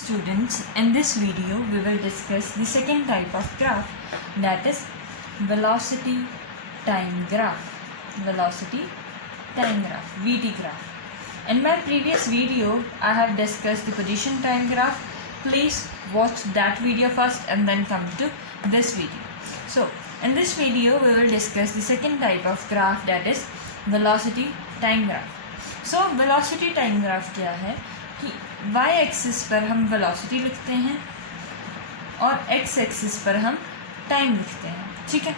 students, in this video we will discuss the second type of graph, that is velocity time graph. Velocity time graph, VT graph. In my previous video I have discussed the position time graph. Please watch that video first and then come to this video. So in this video we will discuss the second type of graph, that is velocity time graph. So velocity time graph क्या है कि y axis पर हम velocity लिखते हैं और x axis पर हम टाइम लिखते हैं, ठीक है।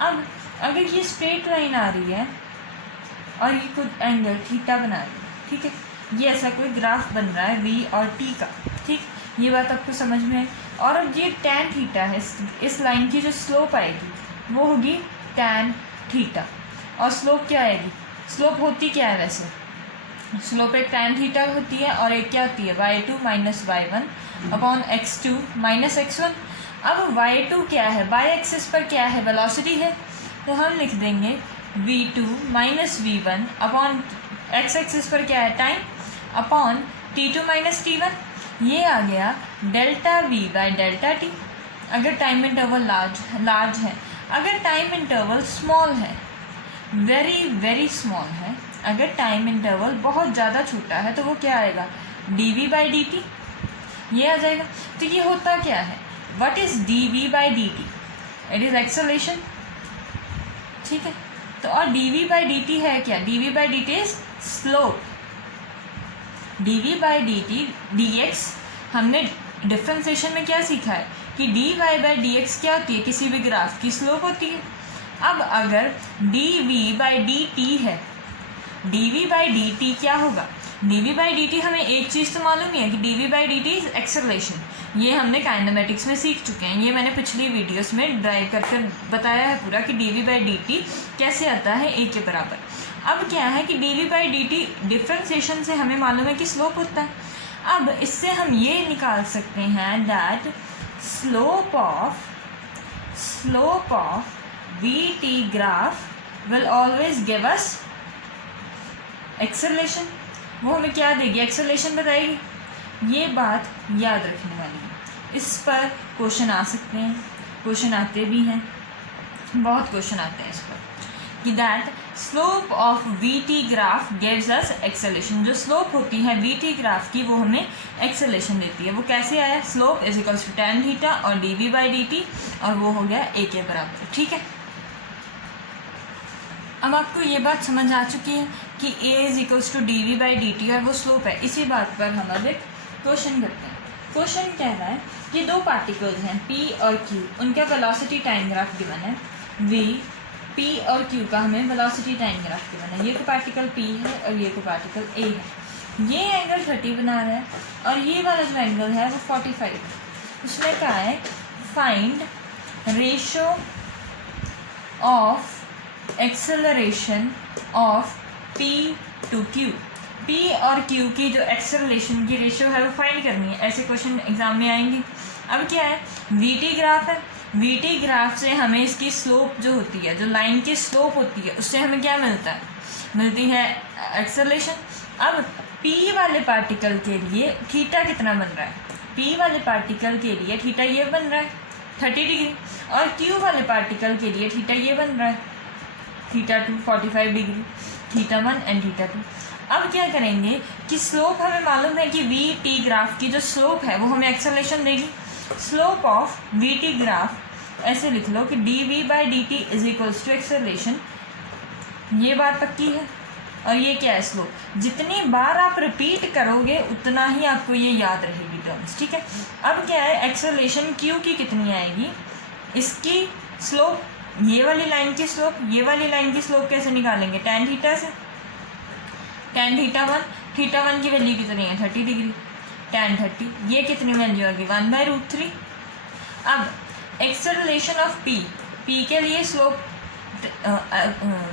अब अगर ये स्ट्रेट लाइन आ रही है और ये कुछ एंगल थीटा बना रही है, ठीक है, ये ऐसा कोई ग्राफ बन रहा है v और t का, ठीक, ये बात आपको समझ में है। और अब ये tan थीटा है, इस लाइन की जो स्लोप आएगी वो होगी tan थीटा। और स्लोप क्या आएगी, स्लोप होती क्या है वैसे, स्लोप एक tan थीटा होती है और एक क्या होती है y2 minus y1 upon x2 minus x1। अब y2 क्या है, y एक्सिस पर क्या है, वेलोसिटी है, तो हम लिख देंगे v2 minus v1 upon x axis पर क्या है, time, upon t2 minus t1। ये आ गया delta v by delta t अगर टाइम इंटरवल लार्ज है। अगर टाइम इंटरवल स्मॉल है, वेरी वेरी स्मॉल है, अगर टाइम इंटरवल बहुत ज़्यादा छोटा है तो वो क्या आएगा, dv बाई dt, ये आ जाएगा। तो ये होता क्या है, what is dv by dt, it is acceleration, ठीक है। तो और dv बाई dt है क्या, dv by dt is slope. dv by dt dx हमने डिफ्रेंसिएशन में क्या सीखा है कि dy बाई dx क्या होती है, किसी भी ग्राफ की स्लोप होती है। अब अगर dv बाई dt है, dv बाई dt क्या होगा, dv बाई dt हमें एक चीज़ तो मालूम ही है कि dv by dt is acceleration. ये हमने काइनेमेटिक्स में सीख चुके हैं, ये मैंने पिछली वीडियोस में ड्राइव करके बताया है पूरा कि dv बाई dt कैसे आता है a के बराबर। अब क्या है कि dv बाई dt डिफ्रेंसिएशन से हमें मालूम है कि स्लोप होता है। अब इससे हम ये निकाल सकते हैं that slope of vt graph will always give us acceleration. वो हमें क्या देगी, एक्सेलरेशन बताएगी। ये बात याद रखने वाली है, इस पर क्वेश्चन आ सकते हैं, क्वेश्चन आते भी हैं, बहुत क्वेश्चन आते हैं इस पर कि that slope of VT graph gives us acceleration. जो स्लोप होती है वीटी ग्राफ की वो हमें एक्सेलरेशन देती है। वो कैसे आया, slope is equals to tan theta और dv बाई dt, और वो हो गया a के बराबर, ठीक है। अब आपको ये बात समझ आ चुकी है कि a is equals to dv by dt और वो स्लोप है। इसी बात पर हम अब एक क्वेश्चन करते हैं। क्वेश्चन कह रहा है कि दो पार्टिकल्स हैं p और q, उनका वेलोसिटी टाइम ग्राफ गिवन है v, p और q का हमें वेलोसिटी टाइम ग्राफ गिवन है। ये को पार्टिकल p है और ये को पार्टिकल a है। ये एंगल 30 बना रहा है और ये वाला जो एंगल है वो 45 है। उसमें कहा है find ratio of acceleration of p to q। p और q की जो एक्सेलरेशन की रेशियो है वो फाइंड करनी है। ऐसे क्वेश्चन एग्जाम में आएंगे। अब क्या है, vt ग्राफ है, vt ग्राफ से हमें इसकी स्लोप जो होती है, जो लाइन की स्लोप होती है, उससे हमें क्या मिलता है, मिलती है एक्सेलरेशन। अब p वाले पार्टिकल के लिए थीटा कितना बन रहा है, p वाले पार्टिकल के लिए थीटा ये बन रहा है 30 डिग्री, और q वाले पार्टिकल के लिए थीटा ये बन रहा है theta 2 45 degree, theta 1 and theta 2। अब क्या करेंगे कि स्लोप हमें मालूम है कि वी टी ग्राफ की जो स्लोप है वो हमें एक्सेलरेशन देगी। Slope of V T graph ऐसे लिख लो कि D V by D T is equals to acceleration. ये बात पक्की है। और ये क्या है, स्लोप। जितनी बार आप रिपीट करोगे उतना ही आपको ये याद रहेगी टर्म्स, ठीक है। अब क्या है, एक्सेलरेशन क्यू की कितनी आएगी, इसकी स्लोप, ये वाली लाइन की स्लोप, ये वाली लाइन की स्लोप कैसे निकालेंगे, tan थीटा से। tan थीटा 1 की वैल्यू कितनी है 30 डिग्री, tan 30, ये कितनी वैल्यू आएगी 1/√3। अब एक्सेलरेशन ऑफ p के लिए स्लोप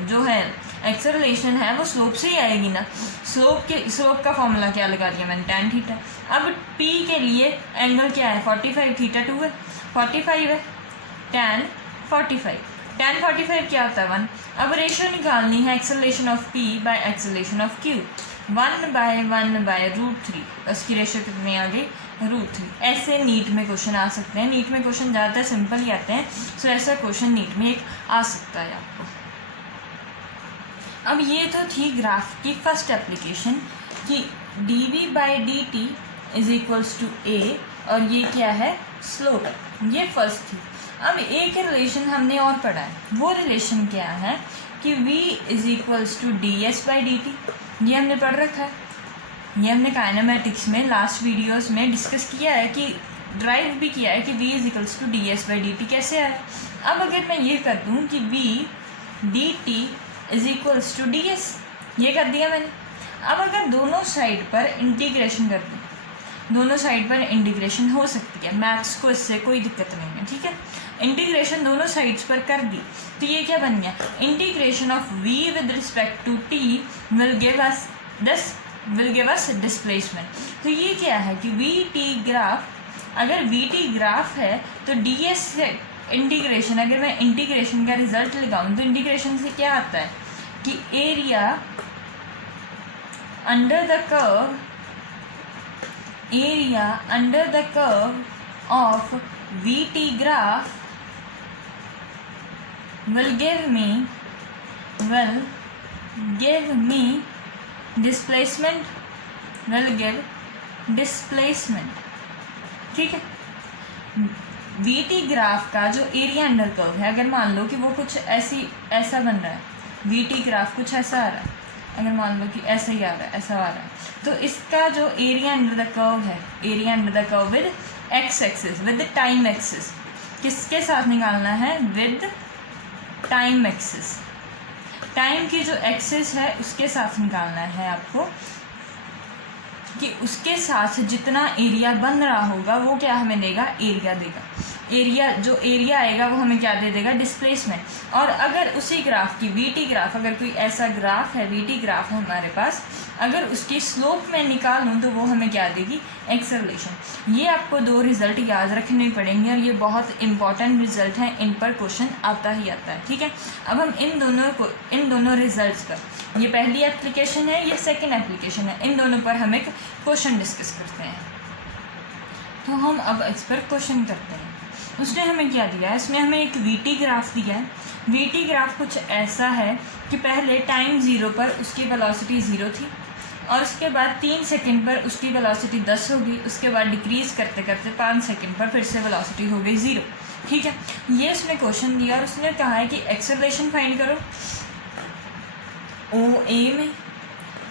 जो है एक्सेलरेशन है वो स्लोप से ही आएगी ना। स्लोप का फॉर्मूला क्या लगा दिया मैंने, tan थीटा। अब p के लिए एंगल क्या है 45, थीटा 2 है, 45 है, tan 45 क्या होता है 1। अब रेशियो निकालनी है acceleration of p bye acceleration of q, 1/√3। उसकी रेशियो कितनी आ गई √3। ऐसे नीट में क्वेश्चन आ सकते हैं। नीट में क्वेश्चन ज़्यादातर सिंपल ही आते हैं, सो ऐसा क्वेश्चन नीट में एक आ सकता है आपको। अब ये तो थी ग्राफ की फर्स्ट एप्लीकेशन कि dv/dt = a, और ये क्या है, स्लोप, ये फर्स्ट थी। अब एक रिलेशन हमने और पढ़ा है, वो रिलेशन क्या है कि v = ds/dt, ये हमने पढ़ रखा है। ये हमने काइनेमेटिक्स में लास्ट वीडियोस में डिस्कस किया है कि ड्राइव भी किया है कि v = ds/dt कैसे आए। अब अगर मैं ये कर दूँ कि v dt = ds, ये कर दिया मैंने। अब अगर दोनों साइड पर इंटीग्रेशन कर दूँ, दोनों साइड पर इंटीग्रेशन हो सकती है, मैथ्स को इससे कोई दिक्कत नहीं है, ठीक है। इंटीग्रेशन दोनों साइड्स पर कर दी तो ये क्या बन गया, integration of v with respect to t will give us displacement. तो ये क्या है कि vt ग्राफ, अगर vt ग्राफ है तो ds से इंटीग्रेशन, अगर मैं इंटीग्रेशन का रिजल्ट लगाऊं तो इंटीग्रेशन से क्या आता है कि area under the curve of vt graph will give me displacement, ठीक है। vt ग्राफ का जो एरिया अंडर कर्व है, अगर मान लो कि वो कुछ ऐसा बन रहा है, vt ग्राफ कुछ ऐसा आ रहा है, अगर मान लो कि ऐसा ही आ रहा है, ऐसा आ रहा है, तो इसका जो एरिया अंडर द कर्व है, area under the curve with x axis, with time axis, किसके साथ निकालना है, विद टाइम एक्सिस, टाइम की जो एक्सिस है उसके साथ निकालना है आपको, कि उसके साथ जितना एरिया बन रहा होगा वो क्या हमें देगा, एरिया देगा। एरिया, जो एरिया आएगा वो हमें क्या दे देगा, डिस्प्लेसमेंट। और अगर उसी ग्राफ की vt ग्राफ, अगर कोई ऐसा ग्राफ है, vt ग्राफ है हमारे पास, अगर उसकी स्लोप में निकालूं तो वो हमें क्या देगी, एक्सेलरेशन। ये आपको दो रिजल्ट याद रखने पड़ेंगे और ये बहुत इंपॉर्टेंट रिजल्ट हैं, इन पर क्वेश्चन आता ही आता है, ठीक है। अब हम इन दोनों रिजल्ट्स पर, ये पहली एप्लीकेशन है, ये सेकेंड एप्लीकेशन है, इन दोनों पर हम एक क्वेश्चन डिस्कस करते हैं। तो हम अब इस पर क्वेश्चन करते हैं। उसने हमें क्या दिया है, इसमें हमें एक vt ग्राफ दिया है। vt ग्राफ कुछ ऐसा है कि पहले टाइम 0 पर उसकी वेलोसिटी 0 थी, और उसके बाद 3 सेकंड पर उसकी वेलोसिटी 10 होगी, उसके बाद डिक्रीज़ करते करते 5 सेकंड पर फिर से वेलोसिटी हो गई 0, ठीक है। ये उसने क्वेश्चन दिया और उसने कहा है कि एक्सेलरेशन फाइंड करो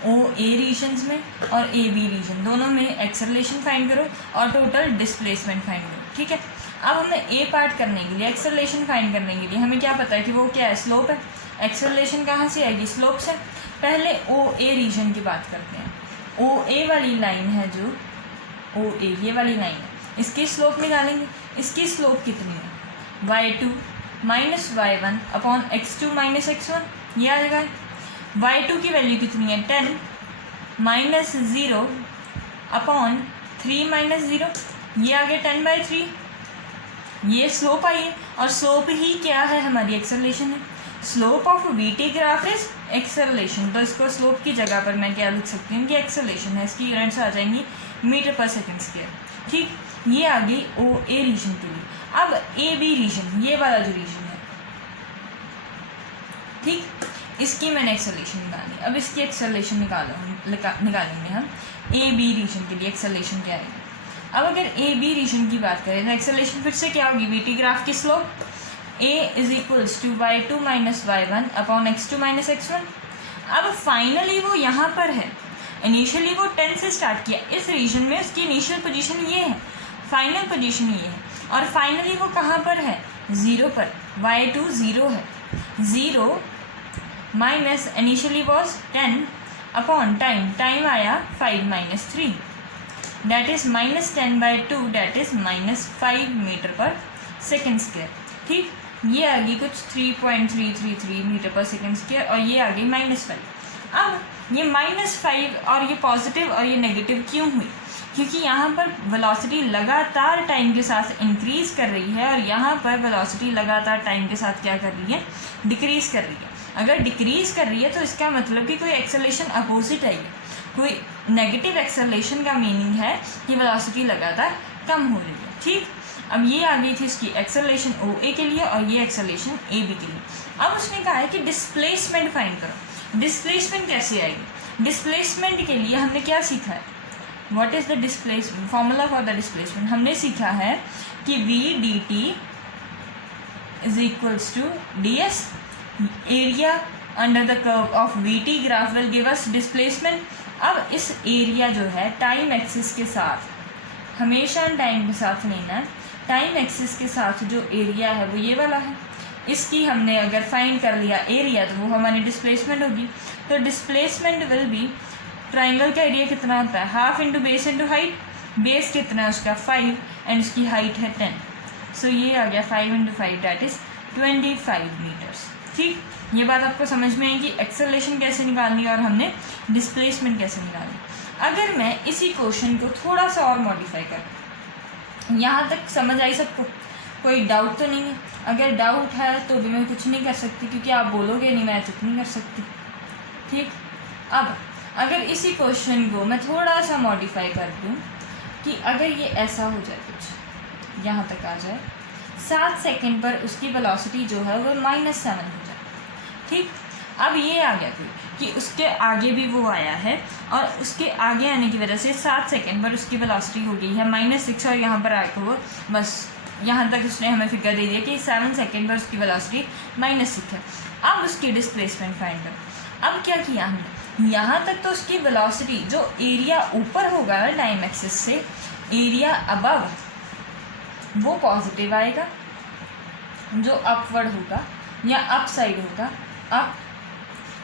OA रीजन्स में और AB रीजन दोनों में एक्सेलरेशन फाइंड करो और टोटल डिस्प्लेसमेंट फाइंड करो, ठीक है। अब हमें ए पार्ट करने के लिए, एक्सेलरेशन फाइंड करने के लिए हमें क्या पता है कि वो क्या है, स्लोप है। एक्सेलरेशन कहाँ से आएगी, स्लोप से। पहले OA रीजन की बात करते हैं। OA वाली लाइन है, जो OA ये वाली लाइन है, इसकी स्लोप निकालेंगे। इसकी स्लोप कितनी है, y2 - y1 upon x2 - x1, ये आ जाएगा। y2 की वैल्यू कितनी है, 10 - 0 अपॉन 3 - 0, ये आ गया 10/3। ये स्लोप आई है, और स्लोप ही क्या है, हमारी एक्सेलरेशन है। Slope of vt graph is acceleration, तो इसको स्लोप की जगह पर मैं क्या लिख सकती हूँ कि एक्सेलरेशन है। इसकी यूनिट्स आ जाएंगी मीटर/सेकंड², ठीक। ये आ गई OA रीजन के लिए। अब AB रीजन, ये वाला जो रीजन है, ठीक, इसकी मैंने एक्सेलरेशन निकाली। अब इसकी एक्सेलरेशन निकालेंगे हम AB रीजन के लिए। एक्सेलरेशन क्या आएगी, अब अगर AB रीजन की बात करें तो एक्सेलरेशन फिर से क्या होगी, vt ग्राफ की slope A = y2 - y1 upon x2 - x1। अब फाइनली वो यहाँ पर है, इनिशियली वो 10 से स्टार्ट किया, इस रीजन में उसकी इनिशियल पोजीशन ये है, फाइनल पोजीशन ये है, और फाइनली वो कहाँ पर है, 0 पर। y2 0 है, 0 minus initially was 10 upon time आया 5 - 3, दैट इज -10/2, दैट इज -5 मीटर/सेकंड², ठीक। ये आ गई कुछ 3.333 मीटर/सेकंड², और ये आ गई -5। अब ये -5 और ये पॉजिटिव और ये नेगेटिव क्यों हुई, क्योंकि यहाँ पर वेलोसिटी लगातार टाइम के साथ इंक्रीज़ कर रही है, और यहाँ पर वेलोसिटी लगातार टाइम के साथ क्या कर रही है, डिक्रीज़ कर रही है। अगर डिक्रीज़ कर रही है तो इसका मतलब कि कोई एक्सेलरेशन अपोजिट आई है, कोई नेगेटिव एक्सेलरेशन का मीनिंग है कि वेलोसिटी लगातार कम हो रही है। ठीक, अब ये आ गई थी इसकी एक्सेलरेशन ओ ए के लिए और ये एक्सेलरेशन ए बी के लिए। अब उसने कहा है कि डिस्प्लेसमेंट फाइंड करो। डिस्प्लेसमेंट कैसे आएगी? डिस्प्लेसमेंट के लिए हमने क्या सीखा है? What is the displacement? Formula for the displacement हमने सीखा है कि V D T is equals to D S, area under the curve of V T graph will give us displacement. अब इस एरिया जो है टाइम एक्सिस के साथ, हमेशा टाइम के साथ लेना है। टाइम एक्सिस के साथ जो एरिया है वो ये वाला है। इसकी हमने अगर फाइंड कर लिया एरिया तो वो हमारी डिस्प्लेसमेंट होगी। तो डिस्प्लेसमेंट विल बी, ट्राइंगल का एरिया कितना होता है? Half into base into height. Base कितना है उसका? 5 एंड उसकी हाइट है 10। सो ये आ गया 5 इंटू 5 दैट इज़ 25 मीटर्स। ठीक, ये बात आपको समझ में आई कि एक्सेलरेशन कैसे निकालनी है और हमने डिस्प्लेसमेंट कैसे निकालनी। अगर मैं इसी क्वेश्चन को थोड़ा सा और मॉडिफाई करूँ, यहाँ तक समझ आई सबको? कोई डाउट तो नहीं है? अगर डाउट है तो भी मैं कुछ नहीं कर सकती क्योंकि आप बोलोगे नहीं, मैं कुछ नहीं कर सकती। ठीक, अब अगर इसी क्वेश्चन को मैं थोड़ा सा मॉडिफाई कर दूँ कि अगर ये ऐसा हो जाए, कुछ यहाँ तक आ जाए, 7 सेकेंड पर उसकी वेलोसिटी जो है वो -7 हो जाए। ठीक, अब ये आ गया कि उसके आगे भी वो आया है और उसके आगे आने की वजह से 7 सेकेंड पर उसकी वेलोसिटी हो गई है -6 और यहाँ पर आके वो बस यहाँ तक उसने हमें फिगर दे दिया कि 7 सेकेंड पर उसकी वेलोसिटी -6 है। अब उसकी डिस्प्लेसमेंट फाइंड करो। अब क्या किया हमने? यहाँ तक तो उसकी वेलोसिटी जो एरिया ऊपर होगा ना टाइम एक्सिस से, एरिया अबव वो पॉजिटिव आएगा, जो अपवर्ड होगा या अप साइड होगा अप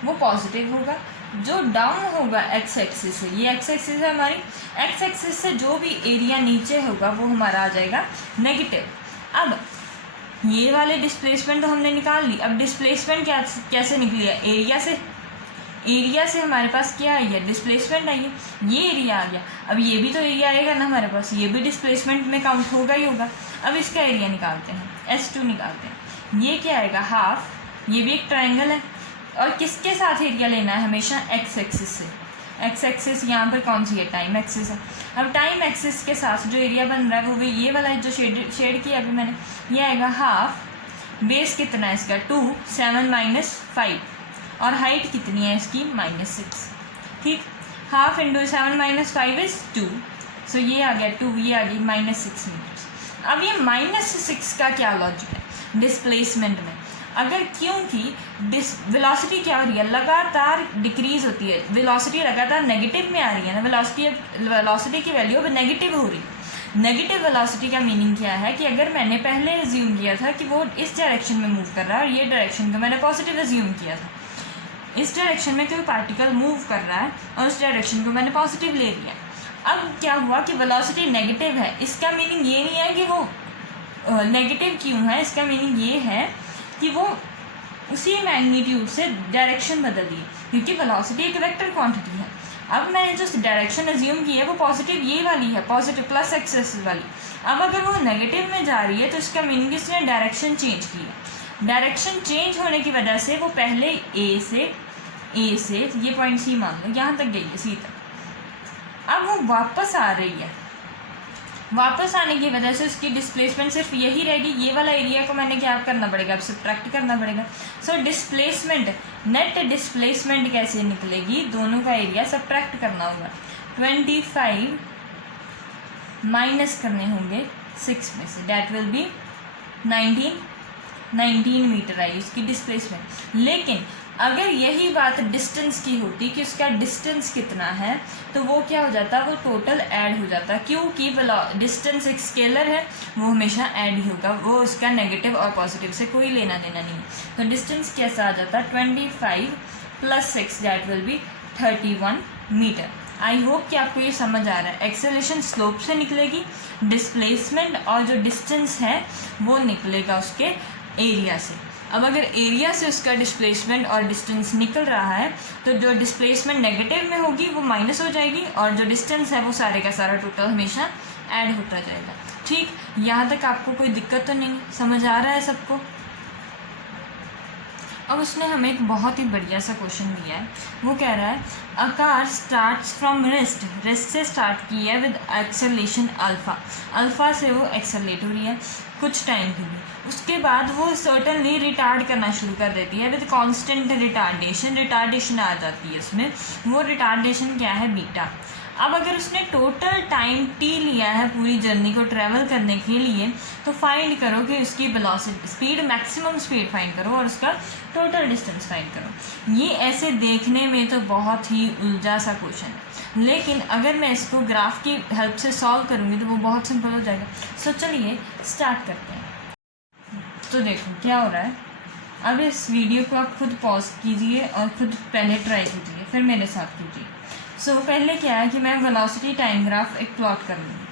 वो पॉजिटिव होगा, जो डाउन होगा एक्स एक्सिस से, ये एक्स एक्सिस है हमारी, एक्स एक्सिस से जो भी एरिया नीचे होगा वो हमारा आ जाएगा नेगेटिव। अब ये वाले डिस्प्लेसमेंट तो हमने निकाल ली। अब डिस्प्लेसमेंट कैसे निकली है? एरिया से। एरिया से हमारे पास क्या आई है? डिस्प्लेसमेंट आई है। ये एरिया आ गया। अब ये भी तो एरिया आएगा ना हमारे पास, ये भी डिस्प्लेसमेंट में काउंट होगा ही होगा। अब इसका एरिया निकालते हैं, S2 निकालते हैं। ये क्या आएगा? हाफ। ये भी एक ट्राइंगल है और किसके साथ एरिया लेना है? हमेशा एक्स एक्सिस से। एक्स एक्सिस यहाँ पर कौन सी है? टाइम एक्सिस है। अब टाइम एक्सिस के साथ जो एरिया बन रहा है वो भी ये वाला है जो शेड किया अभी मैंने, ये आएगा हाफ। बेस कितना है इसका? 2, 7 - 5 और हाइट कितनी है इसकी? -6। ठीक, हाफ इंटू 7 - 5 इज़ 2। सो ये आ गया 2, ये आ गई -6 मीटर्स। अब ये -6 का क्या लॉजिक है डिस्प्लेसमेंट में? अगर क्योंकि वेलोसिटी क्या हो रही है? लगातार डिक्रीज होती है। वेलोसिटी लगातार नेगेटिव में आ रही है ना, वेलोसिटी की वैल्यू अब नेगेटिव हो रही है। नेगेटिव वेलोसिटी का मीनिंग क्या है कि अगर मैंने पहले एज्यूम किया था कि वो इस डायरेक्शन में मूव कर रहा है और ये डायरेक्शन को मैंने पॉजिटिव एज्यूम किया था, इस डायरेक्शन में कोई पार्टिकल मूव कर रहा है और उस डायरेक्शन को मैंने पॉजिटिव ले लिया। अब क्या हुआ कि वेलोसिटी नेगेटिव है। इसका मीनिंग ये नहीं है कि वो नेगेटिव क्यों है, इसका मीनिंग ये है कि वो उसी मैग्नीट्यूड से डायरेक्शन बदल रही है, क्योंकि वेलोसिटी एक वेक्टर क्वांटिटी है। अब मैंने जो डायरेक्शन एज्यूम की है वो पॉजिटिव ये वाली है, पॉजिटिव प्लस एक्सेस वाली। अब अगर वो नेगेटिव में जा रही है तो इसका मीनिंग इसने डायरेक्शन चेंज की है। डायरेक्शन चेंज होने की वजह से वो पहले ए से ये पॉइंट सी मान लो यहाँ तक गई है सीधा, अब वो वापस आ रही है। वापस आने की वजह से उसकी डिस्प्लेसमेंट सिर्फ यही रहेगी। ये वाला एरिया को मैंने क्या करना पड़ेगा? अब सब्ट्रैक्ट करना पड़ेगा। सो डिस्प्लेसमेंट, नेट डिस्प्लेसमेंट कैसे निकलेगी? दोनों का एरिया सब्ट्रैक्ट करना होगा। 25 माइनस करने होंगे 6 में से, डैट विल बी 19 मीटर आई उसकी डिस्प्लेसमेंट। लेकिन अगर यही बात डिस्टेंस की होती कि उसका डिस्टेंस कितना है तो वो क्या हो जाता? वो टोटल ऐड हो जाता, क्योंकि डिस्टेंस एक स्केलर है, वो हमेशा ऐड ही होगा, वो उसका नेगेटिव और पॉजिटिव से कोई लेना देना नहीं। तो डिस्टेंस कैसा आ जाता? 25 + 6 that will be 31 metre. I hope कि आपको ये समझ आ रहा है। एक्सेलरेशन स्लोप से निकलेगी, डिस्प्लेसमेंट और जो डिस्टेंस है वो निकलेगा उसके एरिया से। अब अगर एरिया से उसका डिस्प्लेसमेंट और डिस्टेंस निकल रहा है तो जो डिस्प्लेसमेंट नेगेटिव में होगी वो माइनस हो जाएगी और जो डिस्टेंस है वो सारे का सारा टोटल हमेशा ऐड होता जाएगा। ठीक, यहाँ तक आपको कोई दिक्कत तो नहीं? समझ आ रहा है सबको? अब उसने हमें एक बहुत ही बढ़िया सा क्वेश्चन दिया है। वो कह रहा है a car starts from rest से स्टार्ट की है विद एक्सेलरेशन अल्फ़ा से वो एक्सेलरेट हो रही है कुछ टाइम के लिए, उसके बाद वो सर्टनली रिटार्ड करना शुरू कर देती है विद कांस्टेंट रिटार्डेशन आ जाती है उसमें। वो रिटार्डेशन क्या है? बीटा। अब अगर उसने टोटल टाइम टी लिया है पूरी जर्नी को ट्रैवल करने के लिए, तो फाइंड करो कि उसकी velocity speed, maximum speed find करो और उसका टोटल डिस्टेंस फाइंड करो। ये ऐसे देखने में तो बहुत ही उलझा सा क्वेश्चन है, लेकिन अगर मैं इसको ग्राफ की हेल्प से सॉल्व करूँगी तो वो बहुत सिंपल हो जाएगा। सो चलिए स्टार्ट करते हैं। तो देखो क्या हो रहा है। अब इस वीडियो को आप खुद पॉज कीजिए और खुद पहले ट्राई कीजिए, फिर मेरे साथ कीजिए। सो पहले क्या है कि मैं वेलोसिटी टाइम ग्राफ एक प्लॉट कर लूँगी।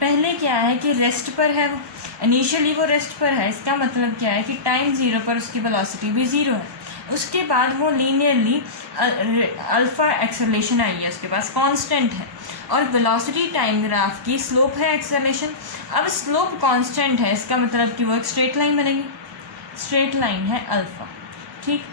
पहले क्या है कि रेस्ट पर है, वो इनिशियली वो रेस्ट पर है, इसका मतलब क्या है कि टाइम 0 पर उसकी वेलोसिटी भी 0 है। उसके बाद वो लीनियरली अल्फ़ा एक्सेलरेशन आई है, उसके पास कांस्टेंट है, और वेलोसिटी टाइम ग्राफ की स्लोप है एक्सेलरेशन। अब स्लोप कांस्टेंट है, इसका मतलब कि वो एक स्ट्रेट लाइन बनेगी, स्ट्रेट लाइन है अल्फ़ा, ठीक,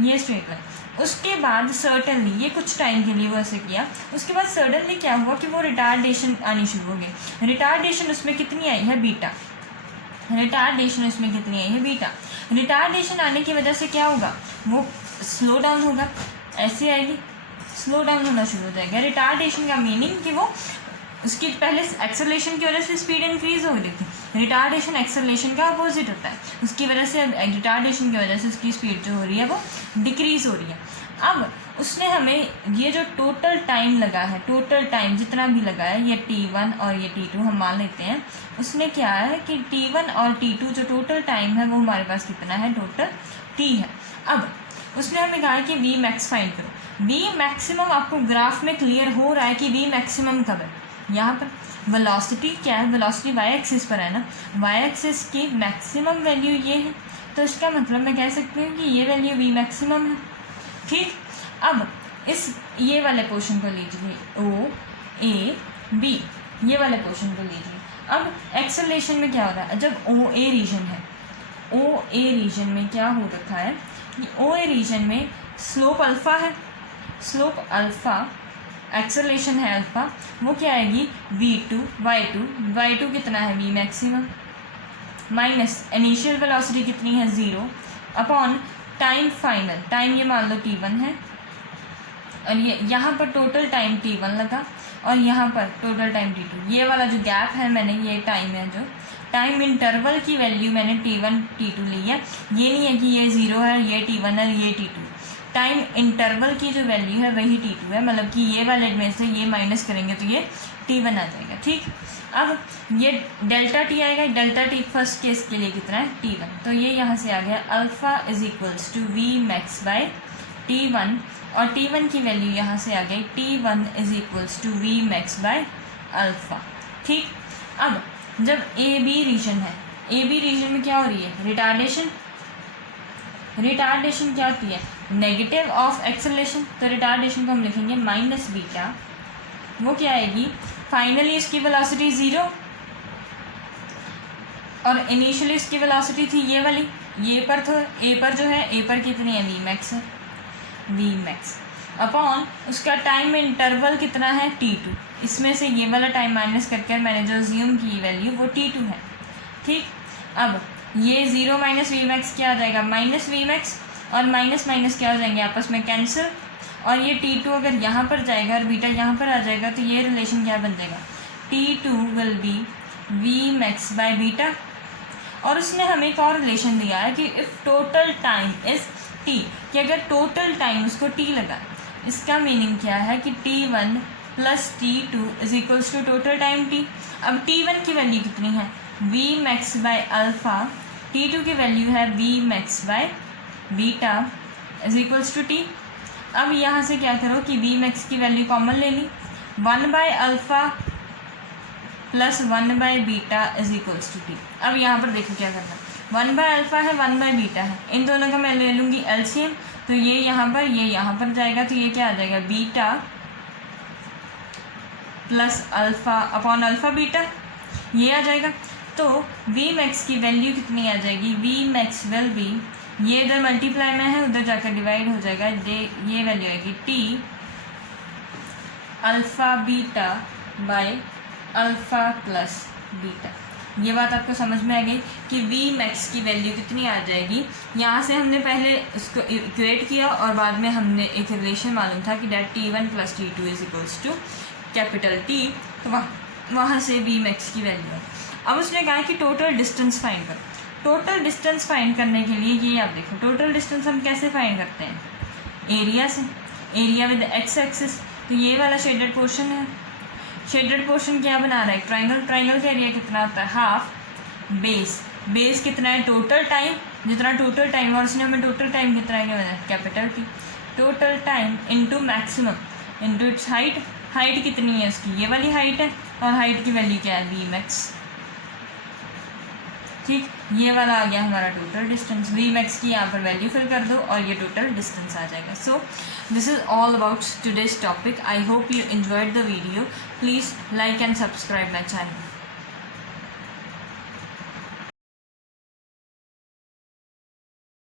ये स्ट्रेट लाइन। उसके बाद सर्टनली ये कुछ टाइम के लिए वो ऐसे किया, उसके बाद सडनली क्या हुआ कि वो रिटार्डेशन आनी शुरू हो गई। रिटार्डेशन उसमें कितनी आई है? बीटा। रिटार्डेशन उसमें कितनी आई है? बीटा। रिटार्डेशन आने की वजह से क्या होगा? वो स्लो डाउन होगा, ऐसे आएगी, स्लो डाउन होना शुरू हो जाएगा। रिटार्डेशन का मीनिंग कि वो उसकी पहले एक्सेलरेशन की वजह से स्पीड इंक्रीज हो रही थी। रिटार्डेशन एक्सेलरेशन का अपोजिट होता है, उसकी वजह से रिटार्डेशन की वजह से उसकी स्पीड जो हो रही है वो डिक्रीज हो रही है। अब उसने हमें ये जो टोटल टाइम लगा है, टोटल टाइम जितना भी लगा है, ये T1 और ये T2 हम मान लेते हैं। उसने क्या है कि T1 और T2 जो टोटल टाइम है वो हमारे पास कितना है? टोटल T है। अब उसने हमें कहा है कि वी मैक्स फाइंड करो। वी मैक्सिमम आपको ग्राफ में क्लियर हो रहा है कि वी मैक्सिमम कब है? यहाँ पर वेलोसिटी क्या है? वेलोसिटी वाई एक्सिस पर है ना, वाई एक्सिस की मैक्सिमम वैल्यू ये है, तो इसका मतलब मैं कह सकती हूँ कि ये वैल्यू वी मैक्सिमम है, ठीक। अब इस ये वाले पोर्शन को लीजिए, ओ ए बी, ये वाले पोर्शन को लीजिए। अब एक्सेलरेशन में क्या हो रहा है? जब ओ ए रीजन है, ओ ए रीजन में क्या हो रखा है कि ओ ए रीजन में स्लोप अल्फ़ा है, स्लोप अल्फ़ा, एक्सेलरेशन है अल्फ़ा, वो क्या आएगी? v2 y2 कितना है? v maximum, minus initial velocity कितनी है? 0 अपॉन टाइम फाइनल, टाइम ये मान लो T1 है, और ये यहाँ पर टोटल टाइम T1 लगा, और यहाँ पर टोटल टाइम T2। ये वाला जो गैप है मैंने, ये टाइम है, जो टाइम इंटरवल की वैल्यू मैंने T1 T2 ली है। ये नहीं है कि ये 0 है, ये T1 है, ये T2। टाइम इंटरवल की जो वैल्यू है वही T2 है, मतलब कि ये वाले में से ये माइनस करेंगे तो ये T1 आ जाएगा, ठीक। अब ये डेल्टा T आएगा, डेल्टा T फर्स्ट केस के लिए कितना है? T1। तो ये यहाँ से आ गया alpha is equals to V max by T1, और T1 की वैल्यू यहाँ से आ गई T1 is equals to V max by alpha, ठीक। अब जब ए बी रीजन है, ए बी रीजन में क्या हो रही है? रिटार्डेशन। रिटार्डेशन क्या होती है? नेगेटिव ऑफ एक्सेलरेशन, तो रिटार्डेशन को हम लिखेंगे माइनस बीटा। वो क्या आएगी? फाइनली इसकी वेलोसिटी 0, और इनिशियली इसकी वेलोसिटी थी ये वाली, ये पर, तो ए पर जो है, ए पर कितनी है? वी मैक्स है, वी मैक्स अपॉन उसका टाइम इंटरवल कितना है? T2। इसमें से ये वाला टाइम माइनस करके मैंने जो अज्यूम की वैल्यू वो T2 है, ठीक। अब ये 0 माइनस वी मैक्स क्या आ जाएगा? माइनस वी मैक्स, और माइनस माइनस क्या हो जाएंगे? आपस में कैंसिल, और ये T2 अगर यहाँ पर जाएगा और बीटा यहाँ पर आ जाएगा तो ये रिलेशन क्या बन जाएगा? T2 will be V max by beta. और उसने हमें एक और रिलेशन दिया है कि if total time is T, कि अगर टोटल टाइम उसको T लगा, इसका मीनिंग क्या है कि T1 plus T2 is equals to total time T। अब T1 की वैल्यू कितनी है? V max by alpha, T2 की वैल्यू है V max by beta is equals to T। अब यहाँ से क्या करो कि V मैक्स की वैल्यू कॉमन ले ली, 1 by alpha plus 1 by beta is equals to T। अब यहाँ पर देखो क्या करना, 1 बाय अल्फ़ा है, 1 बाय बीटा है, इन दोनों का मैं ले लूँगी एलसीएम, तो ये यहाँ पर, ये यहाँ पर जाएगा, तो ये क्या आ जाएगा? Beta plus alpha upon alpha beta, ये आ जाएगा। तो वी मैक्स की वैल्यू कितनी आ जाएगी? वी मैक्स विल बी ये इधर मल्टीप्लाई में है, उधर जाकर डिवाइड हो जाएगा। ये वैल्यू आएगी T alpha beta by alpha plus beta. ये बात आपको समझ में आ गई कि वी मैक्स की वैल्यू कितनी आ जाएगी। यहाँ से हमने पहले उसको इक्वेट किया और बाद में हमने एक रिलेशन मालूम था कि that T1 + T2 is equals to capital T, तो वहाँ से वी मैक्स की वैल्यू है। अब उसने कहा कि टोटल डिस्टेंस फाइंड करो। टोटल डिस्टेंस फाइंड करने के लिए ये आप देखो, टोटल डिस्टेंस हम कैसे फाइंड करते हैं, एरिया से, एरिया विद एक्स एक्सिस। तो ये वाला शेडेड पोर्शन है, शेडेड पोर्शन क्या बना रहा है, ट्राइंगल। ट्राइंगल का एरिया कितना होता है, हाफ बेस। बेस कितना है, टोटल टाइम, जितना टोटल टाइम, और उसने हमें टोटल टाइम कितना है, capital T। Total time into maximum into its height. Height कितनी है उसकी, ये वाली हाइट है, और हाइट की वैल्यू क्या है, वी मैक्स। ठीक, ये वाला आ गया हमारा टोटल डिस्टेंस। वी मैक्स की यहाँ पर वैल्यू फिल कर दो और ये टोटल डिस्टेंस आ जाएगा। So this is all about today's topic. I hope you enjoyed the video. Please like and subscribe my channel.